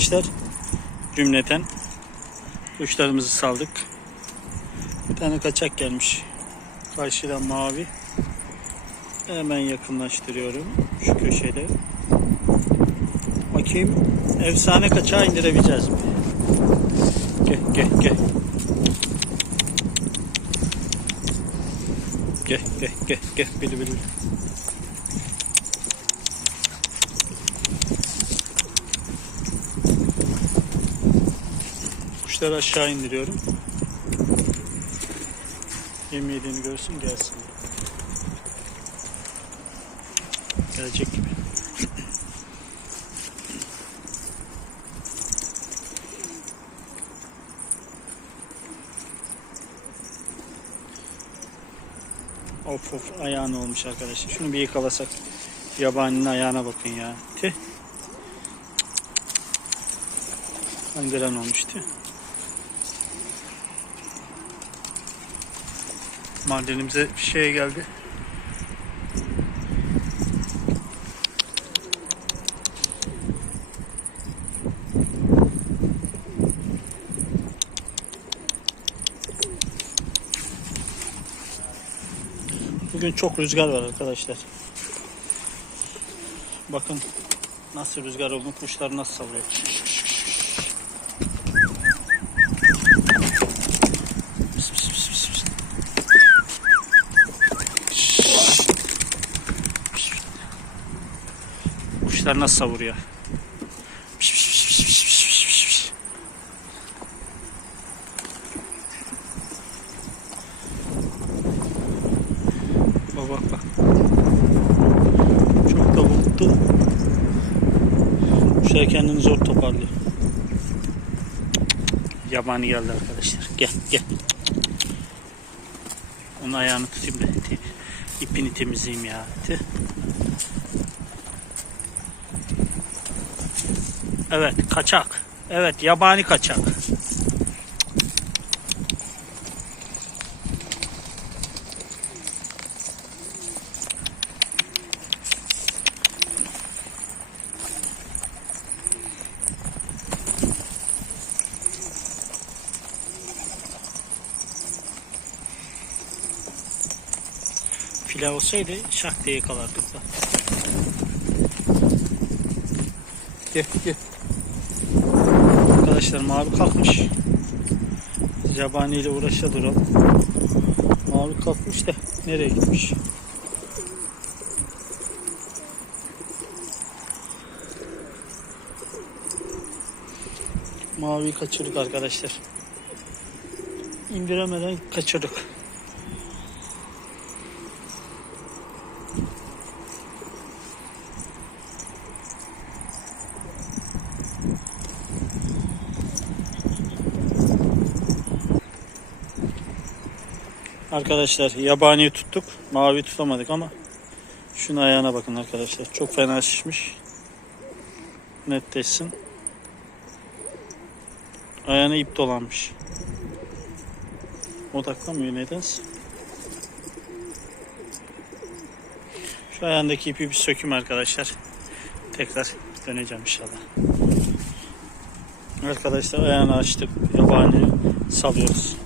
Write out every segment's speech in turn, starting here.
arkadaşlar. Cümleten kuşlarımızı saldık. Bir tane kaçak gelmiş. Karşıdan mavi. Hemen yakınlaştırıyorum. Şu köşede. Bakayım. Efsane kaçağı indirebileceğiz mi? Gel gel gel. Gel gel gel gel. Bili bili. Kuşları aşağı indiriyorum. Yem yediğini görsün gelsin. Gelecek gibi. Of of ayağına olmuş arkadaşlar. Şunu bir yıkalasak. Yabaninin ayağına bakın ya. Tüh. Angren olmuştu. Madenimize bir şey geldi. Bugün çok rüzgar var arkadaşlar. Bakın nasıl rüzgar oldu, kuşlar nasıl sallıyor. Kuşlar nasıl savuruyor. Piş, piş, piş, piş, piş, piş, piş, piş. Bak bak bak. Çok da bulutlu. Kuşlar kendini zor toparlıyor. Yabani geldi arkadaşlar. Gel gel. Onun ayağını tutayım da ipini temizleyeyim ya. Tüh. Evet kaçak. Evet yabani kaçak. File olsaydı şak diye yakalardık da. Gel gel. Arkadaşlar mavi kalkmış. Yabani ile uğraşa duralım. Mavi kalkmış da nereye gitmiş? Maviyi kaçırdık arkadaşlar. İndiremeden kaçırdık. Arkadaşlar yabani tuttuk. Mavi tutamadık ama şuna ayağına bakın arkadaşlar. Çok fena şişmiş. Netleşsin. Ayağına ip dolanmış. Odaklamıyor nedense. Şu ayağındaki ipi bir söküm arkadaşlar. Tekrar döneceğim inşallah. Arkadaşlar ayağını açtık. Yabani salıyoruz.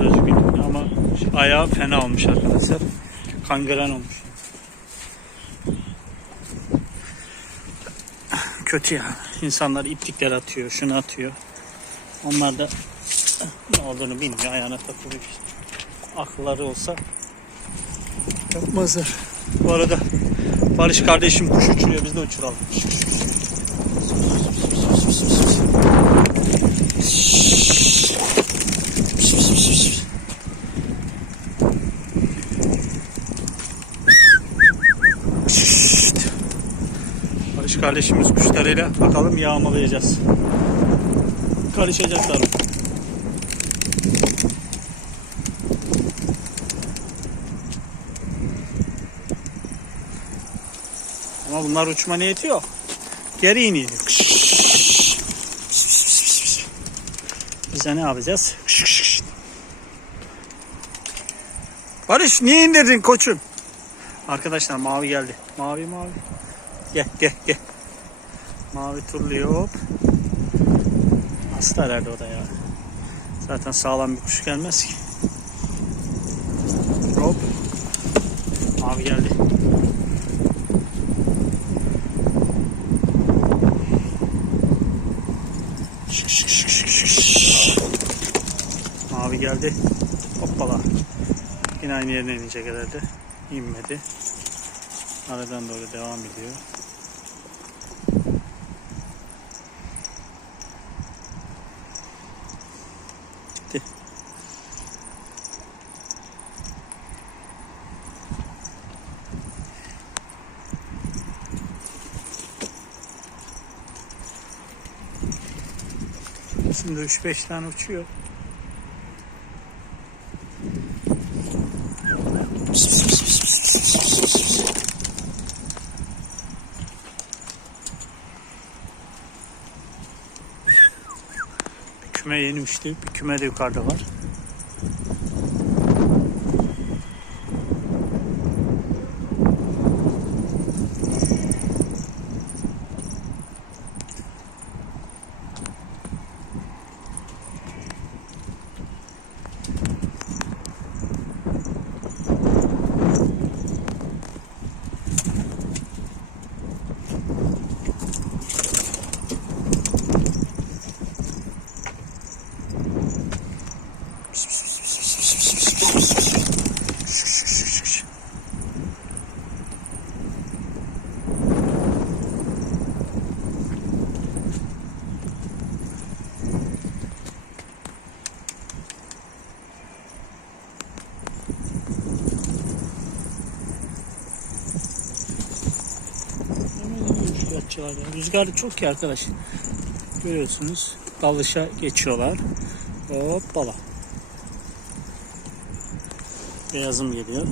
Özgün ama ayağı fena olmuş arkadaşlar. Kangren olmuş. Kötü ya. İnsanlar iplikler atıyor, şunu atıyor. Onlar da ne olduğunu bilmiyor. Ayağına takılıyor. Akılları olsa yapmazlar. Bu arada Barış kardeşim kuş uçuruyor. Biz de uçuralım. Barış kardeşimiz kuşlarıyla bakalım yağmalayacağız. Karışacaklar. Ama bunlar uçma niyeti yok. Geri iniyor. Biz de ne yapacağız? Barış niye indirdin koçum? Arkadaşlar mavi geldi. Mavi mavi. Gel gel gel. Mavi turluyor hop. Hasta herhalde o da ya. Zaten sağlam bir kuş gelmez ki. Hop. Mavi geldi. Şık şık şık şık şık. Mavi geldi. Hoppala. Yine aynı yerine inecek herhalde. İnmedi. Aradan doğru devam ediyor. Şimdi 3-5 tane uçuyor. Bir küme yeni uçtu. Bir küme de yukarıda var. Ya. Rüzgar çok iyi arkadaş. Görüyorsunuz. Dalışa geçiyorlar. Hoppala. Beyazım geliyor.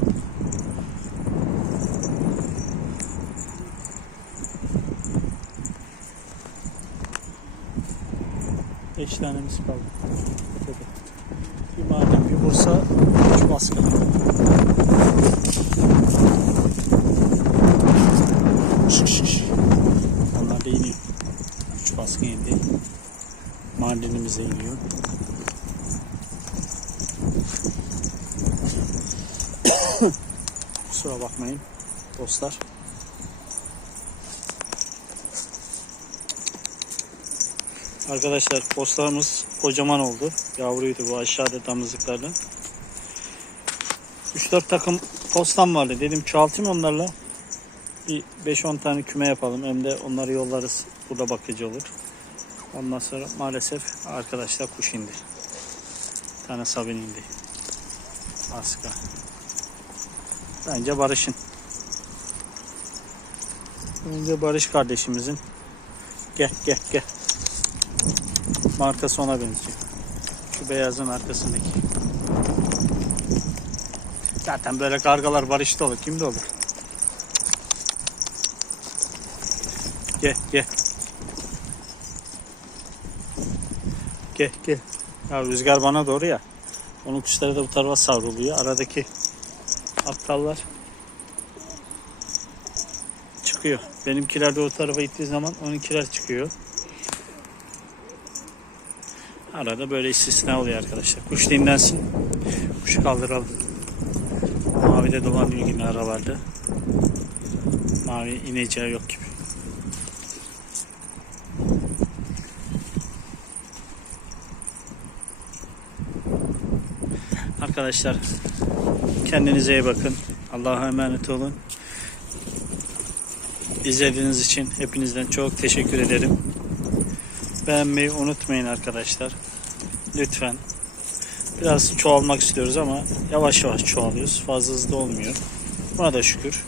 Beş tanemiz kaldı. Bir madem bir bursa üç baskın. Şık şık şık. Onlar da iniyor. Üç baskın indi. Mardinimize iniyor. Kusura bakmayın dostlar. Arkadaşlar postlarımız kocaman oldu. Yavruydu bu aşağıda damızlıklardan. 3-4 takım postam vardı. Dedim çoğaltayım onlarla. Bir 5-10 tane küme yapalım. Hem de onları yollarız. Burada bakıcı olur. Ondan sonra maalesef arkadaşlar kuş indi. Bir tane sabin indi. Aska. Bence Barış'ın. Bence Barış kardeşimizin. Gel gel gel. Markası ona benziyor. Şu beyazın arkasındaki. Zaten böyle kargalar Barış'ta olur. Kimde olur? Gel gel. Gel gel. Ya rüzgar bana doğru ya. Onun kuşları da bu tarafa savruluyor. Aradaki aptallar çıkıyor. Benimkiler de o tarafa gittiği zaman onunkiler çıkıyor. Arada böyle istisna oluyor arkadaşlar. Kuş dinlensin. Kuşu kaldıralım. Mavi de dolanıyor yine aralarda. Mavi ineceği yok gibi. Arkadaşlar kendinize iyi bakın. Allah'a emanet olun. İzlediğiniz için hepinizden çok teşekkür ederim. Beğenmeyi unutmayın arkadaşlar. Lütfen. Biraz çoğalmak istiyoruz ama yavaş yavaş çoğalıyoruz. Fazla hızlı olmuyor. Buna da şükür.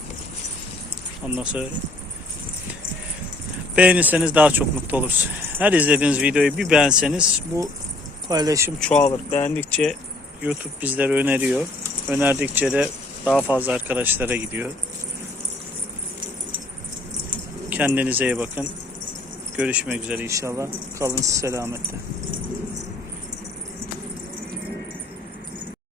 Ondan sonra beğenirseniz daha çok mutlu oluruz. Her izlediğiniz videoyu bir beğenseniz bu paylaşım çoğalır. Beğendikçe YouTube bizlere öneriyor. Önerdikçe de daha fazla arkadaşlara gidiyor. Kendinize iyi bakın. Görüşmek üzere inşallah. Kalın selametle.